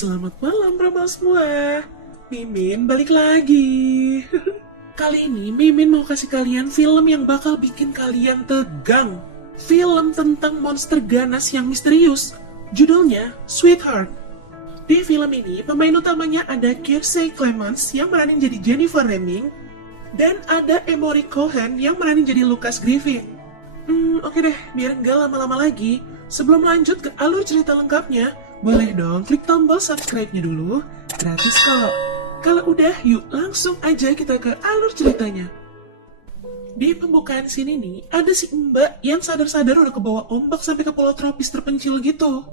Selamat malam Rama semua. Mimin balik lagi. Kali ini Mimin mau kasih kalian film yang bakal bikin kalian tegang. Film tentang monster ganas yang misterius. Judulnya Sweetheart. Di film ini pemain utamanya ada Kiersey Clemons yang meranin jadi Jennifer Lemming, dan ada Emory Cohen yang meranin jadi Lucas Griffin. Oke deh, biar nggak lama-lama lagi, sebelum lanjut ke alur cerita lengkapnya, boleh dong klik tombol subscribe-nya dulu, gratis kok. Kalau udah, yuk langsung aja kita ke alur ceritanya. Di pembukaan scene ini, ada si Mbak yang sadar-sadar udah kebawa ombak sampai ke pulau tropis terpencil gitu.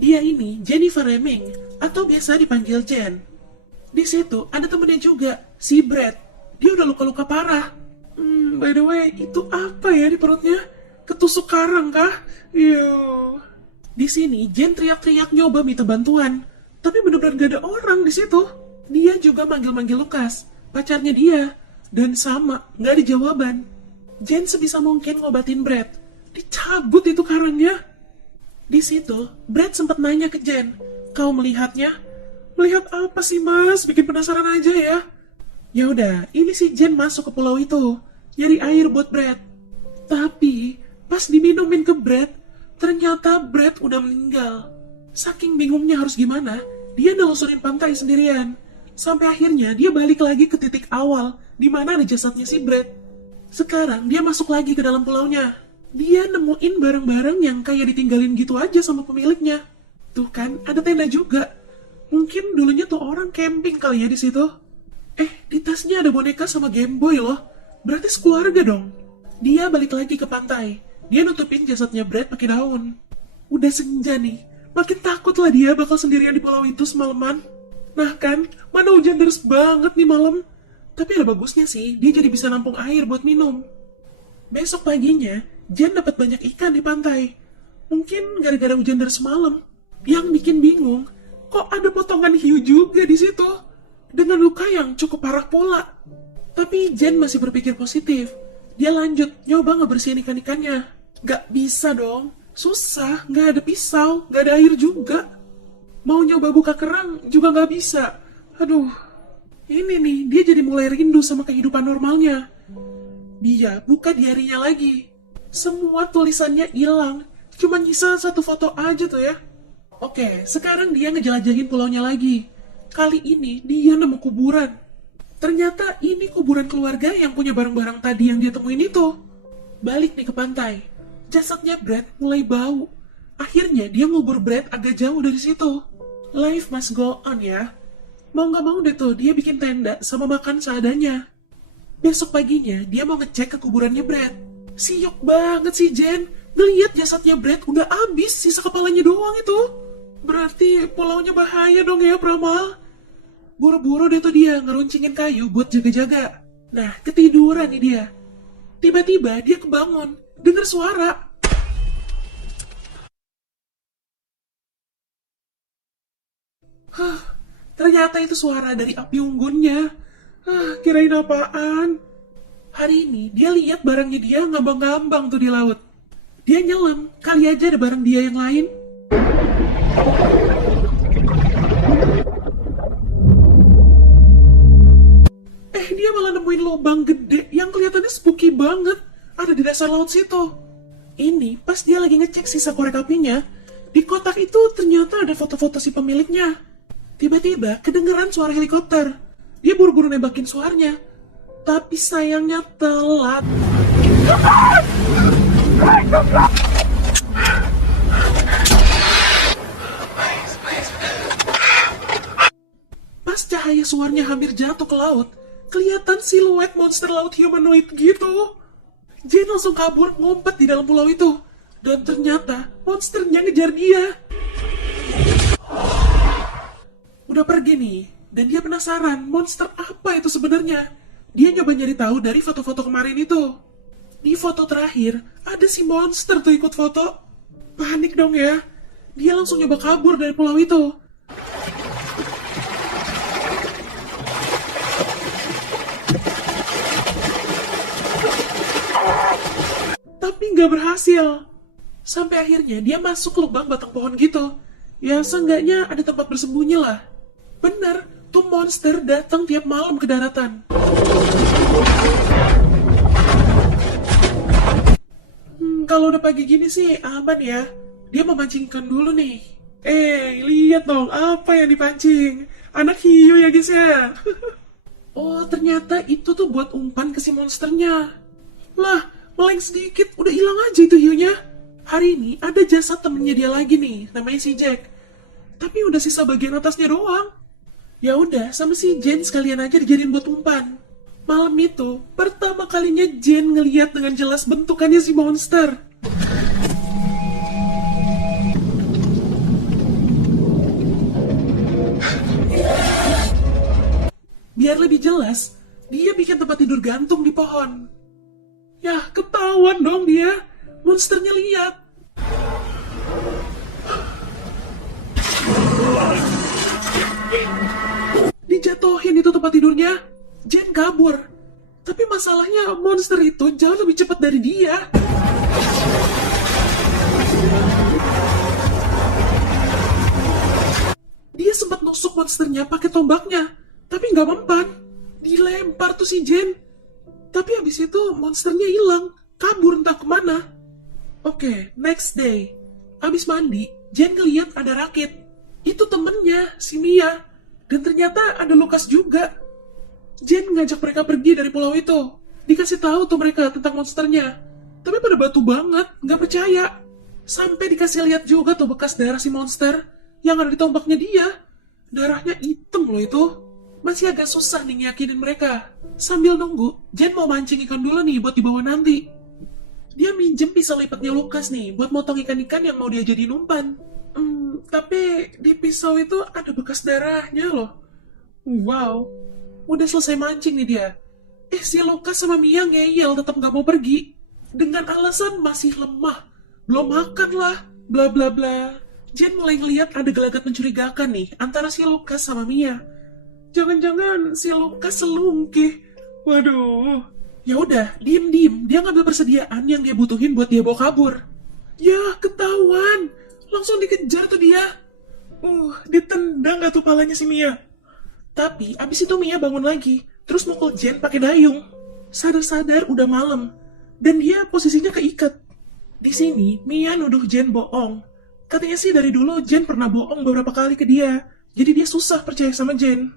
Dia ini Jennifer Lemming, atau biasa dipanggil Jen. Di situ ada temennya juga, si Brad. Dia udah luka-luka parah. By the way, itu apa ya di perutnya? Ketusuk karang kah? Yuh. Di sini Jen teriak-teriak nyoba minta bantuan, tapi bener-bener gak ada orang di situ. Dia juga manggil-manggil Lucas, pacarnya dia, dan sama, gak ada jawaban. Jen sebisa mungkin ngobatin Brad. Dicabut itu karangnya. Di situ, Brad sempat nanya ke Jen, "Kau melihatnya?" "Melihat apa sih mas? Bikin penasaran aja ya." Ya udah, ini si Jen masuk ke pulau itu, nyari air buat Brad. Tapi, pas diminumin ke Brad, ternyata Brad udah meninggal. Saking bingungnya harus gimana, dia nelusurin pantai sendirian. Sampai akhirnya dia balik lagi ke titik awal, di mana ada jasadnya si Brad. Sekarang dia masuk lagi ke dalam pulaunya. Dia nemuin barang-barang yang kayak ditinggalin gitu aja sama pemiliknya. Tuh kan, ada tenda juga. Mungkin dulunya tuh orang camping kali ya di situ. Di tasnya ada boneka sama Game Boy loh. Berarti sekeluarga dong. Dia balik lagi ke pantai. Dia nutupin jasadnya Brad pakai daun. Udah senja nih. Makin takut lah dia bakal sendirian di pulau itu semalaman. Nah kan, mana hujan deras banget nih malam. Tapi ada bagusnya sih, dia jadi bisa nampung air buat minum. Besok paginya, Jen dapat banyak ikan di pantai. Mungkin gara-gara hujan deras malam. Yang bikin bingung, kok ada potongan hiu juga di situ, dengan luka yang cukup parah pula. Tapi Jen masih berpikir positif. Dia lanjut nyoba ngebersihin ikan-ikannya. Gak bisa dong, susah, gak ada pisau, gak ada air juga. Mau nyoba buka kerang juga gak bisa. Aduh, ini nih, dia jadi mulai rindu sama kehidupan normalnya. Dia buka diarinya lagi. Semua tulisannya hilang, cuma nyisa satu foto aja tuh ya. Oke, sekarang dia ngejelajahin pulaunya lagi. Kali ini dia nemu kuburan. Ternyata ini kuburan keluarga yang punya barang-barang tadi yang dia temuin itu. Balik nih ke pantai. Jasadnya Brad mulai bau. Akhirnya dia ngubur Brad agak jauh dari situ. Life must go on ya. Mau gak mau deh tuh dia bikin tenda sama makan seadanya. Besok paginya dia mau ngecek ke kuburannya Brad. Siok banget sih Jen. Ngeliat jasadnya Brad udah abis, sisa kepalanya doang itu. Berarti pulaunya bahaya dong ya Pramal. Buru-buru deh tuh dia ngeruncingin kayu buat jaga-jaga. Nah, ketiduran nih dia. Tiba-tiba dia kebangun, denger suara. Ternyata itu suara dari api unggunnya. Kirain apaan? Hari ini dia lihat barangnya dia ngambang-ngambang tuh di laut. Dia nyelam, kali aja ada barang dia yang lain. Dia malah nemuin lubang gede yang kelihatannya spooky banget. Ada di dasar laut situ. Ini pas dia lagi ngecek sisa korek apinya, di kotak itu ternyata ada foto-foto si pemiliknya. Tiba-tiba kedengeran suara helikopter. Dia buru-buru nembakin suaranya. Tapi sayangnya telat. Pas cahaya suaranya hampir jatuh ke laut, kelihatan siluet monster laut humanoid gitu. Jen langsung kabur ngumpet di dalam pulau itu. Dan ternyata monsternya ngejar dia. Udah pergi nih, dan dia penasaran monster apa itu sebenarnya. Dia nyoba nyari tahu dari foto-foto kemarin itu. Di foto terakhir, ada si monster tuh ikut foto. Panik dong ya. Dia langsung nyoba kabur dari pulau itu. Tapi nggak berhasil. Sampai akhirnya dia masuk ke lubang batang pohon gitu. Ya, seenggaknya ada tempat bersembunyi lah. Bener, tuh monster datang tiap malam ke daratan. Kalau udah pagi gini sih aman ya. Dia memancing ikan dulu nih. Lihat dong apa yang dipancing. Anak hiu ya guys ya. Oh, ternyata itu tuh buat umpan ke si monsternya. Lah, meleng sedikit udah hilang aja itu hiunya. Hari ini ada jasad temennya dia lagi nih, namanya si Jack. Tapi udah sisa bagian atasnya doang. Ya udah, sama si Jen sekalian aja dijadiin buat umpan. Malam itu, pertama kalinya Jen ngeliat dengan jelas bentukannya si monster. Biar lebih jelas, dia bikin tempat tidur gantung di pohon. Yah, ketahuan dong dia. Monsternya lihat. Dijatuhin itu tempat tidurnya. Jen kabur. Tapi masalahnya monster itu jauh lebih cepat dari dia. Dia sempat nusuk monsternya pakai tombaknya, tapi nggak mempan. Dilempar tuh si Jen. Tapi habis itu monsternya hilang, kabur entah kemana. Oke, next day. Abis mandi, Jen ngeliat ada Rakit. Itu temennya, si Mia. Dan ternyata ada Lukas juga. Jen ngajak mereka pergi dari pulau itu. Dikasih tahu tuh mereka tentang monsternya. Tapi pada batu banget, nggak percaya. Sampai dikasih lihat juga tuh bekas darah si monster yang ada di tombaknya dia. Darahnya hitam loh itu. Masih agak susah nih ngiyakinin mereka. Sambil nunggu, Jen mau mancing ikan dulu nih buat dibawa nanti. Dia minjem pisau lipatnya Lukas nih buat motong ikan-ikan yang mau dia jadi umpan. Tapi di pisau itu ada bekas darahnya loh. Wow, udah selesai mancing nih dia. Si Lukas sama Mia ngeyel tetap gak mau pergi. Dengan alasan masih lemah. Belum makan lah, bla bla bla. Jen mulai ngeliat ada gelagat mencurigakan nih antara si Lukas sama Mia. Jangan-jangan si Lukas selungkih. Waduh. Ya udah, diem-diem dia ngambil persediaan yang dia butuhin buat dia bawa kabur. Ya, ketahuan. Langsung dikejar tuh dia. Ditendang gak tuh palanya si Mia. Tapi abis itu Mia bangun lagi, terus mukul Jen pakai dayung. Sadar-sadar udah malam, dan dia posisinya keikat. Di sini Mia nuduh Jen bohong. Katanya sih dari dulu Jen pernah bohong beberapa kali ke dia, jadi dia susah percaya sama Jen.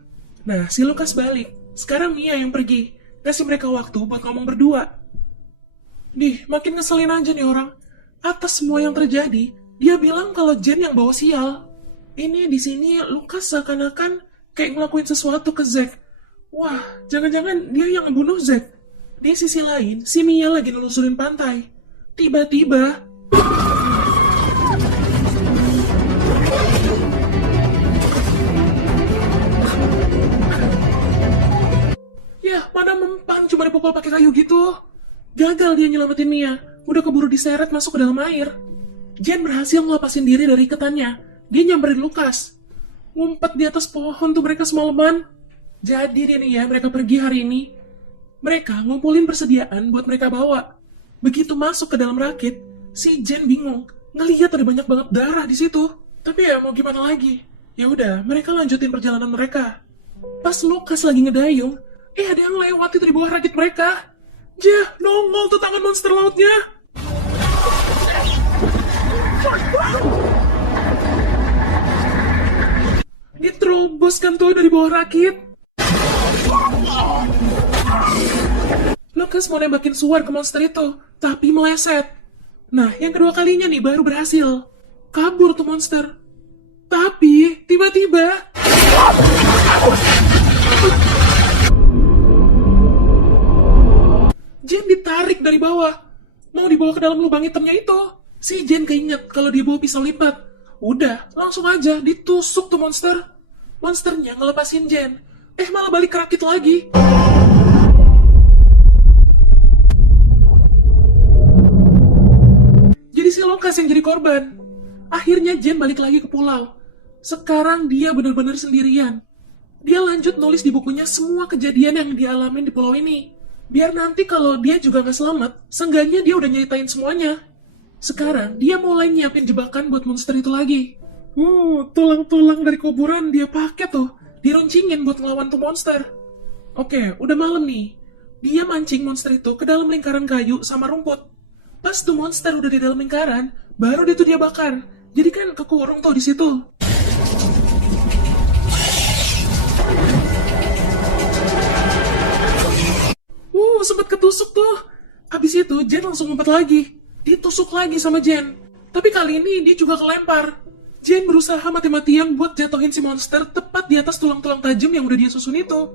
Nah, si Lukas balik. Sekarang Mia yang pergi, kasih mereka waktu buat ngomong berdua. Makin ngeselin aja nih orang. Atas semua yang terjadi, dia bilang kalau Jen yang bawa sial. Ini di sini Lukas seakan-akan kayak ngelakuin sesuatu ke Zack. Wah, jangan-jangan dia yang ngebunuh Zack. Di sisi lain, si Mia lagi nelusurin pantai. Tiba-tiba, ya, mana mempan cuma dipukul pakai kayu gitu. Gagal dia nyelamatin Mia, udah keburu diseret masuk ke dalam air. Jen berhasil ngelepasin diri dari ikatannya. Dia nyamperin Lukas. Ngumpet di atas pohon tuh mereka semalaman. Jadi dia nih ya, mereka pergi hari ini. Mereka ngumpulin persediaan buat mereka bawa. Begitu masuk ke dalam rakit, si Jen bingung. Ngelihat ada banyak banget darah di situ. Tapi ya mau gimana lagi? Ya udah, mereka lanjutin perjalanan mereka. Pas Lukas lagi ngedayung, ada yang lewat itu di bawah rakit mereka. Jah, nongol tuh tangan monster lautnya. Diterobos kan tuh dari bawah rakit. Lukas mau nembakin suar ke monster itu, tapi meleset. Nah, yang kedua kalinya nih baru berhasil. Kabur tuh monster. Tapi, tiba-tiba... Jen ditarik dari bawah. Mau dibawa ke dalam lubang hitamnya itu. Si Jen keinget kalau dia bawa pisau lipat. Udah, langsung aja ditusuk tuh monster. Monsternya ngelepasin Jen. Malah balik ke rakit lagi. Jadi si Lukas yang jadi korban. Akhirnya Jen balik lagi ke pulau. Sekarang dia benar-benar sendirian. Dia lanjut nulis di bukunya semua kejadian yang dialamin di pulau ini. Biar nanti kalau dia juga gak selamat, seenggaknya dia udah nyeritain semuanya. Sekarang dia mulai nyiapin jebakan buat monster itu lagi. Tulang-tulang dari kuburan dia pakai tuh. Diruncingin buat ngelawan tuh monster. Oke, udah malam nih. Dia mancing monster itu ke dalam lingkaran kayu sama rumput. Pas tuh monster udah di dalam lingkaran, baru dia bakar. Jadi kan kekurung tuh di situ. Sempet ketusuk tuh. Abis itu Jen langsung ngumpet lagi. Ditusuk lagi sama Jen. Tapi kali ini dia juga kelempar. Jen berusaha mati-matian buat jatuhin si monster tepat di atas tulang-tulang tajam yang udah dia susun itu.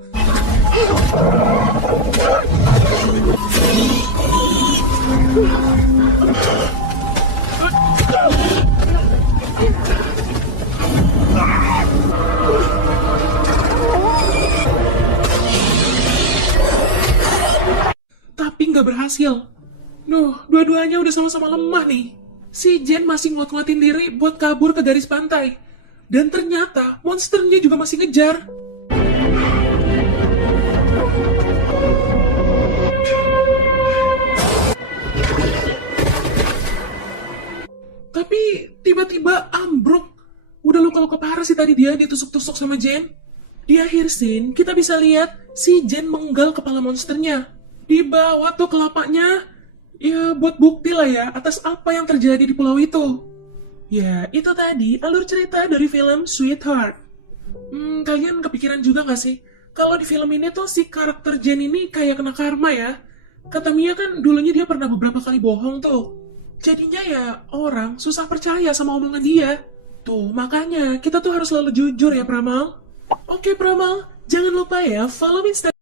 Tapi nggak berhasil. Dua-duanya udah sama-sama lemah nih. Si Jen masih nguat-nguatin diri buat kabur ke garis pantai. Dan ternyata monsternya juga masih ngejar. Tapi tiba-tiba ambruk. Udah luka-luka parah sih tadi dia ditusuk-tusuk sama Jen. Di akhir scene, kita bisa lihat si Jen menggal kepala monsternya. Di bawah tuh kelapanya. Ya, buat bukti lah ya atas apa yang terjadi di pulau itu. Ya, itu tadi alur cerita dari film Sweetheart. Kalian kepikiran juga gak sih? Kalau di film ini tuh si karakter Jen ini kayak kena karma ya. Kata Mia kan dulunya dia pernah beberapa kali bohong tuh. Jadinya ya orang susah percaya sama omongan dia. Tuh, makanya kita tuh harus selalu jujur ya Pramal. Oke Pramal, jangan lupa ya follow Instagram.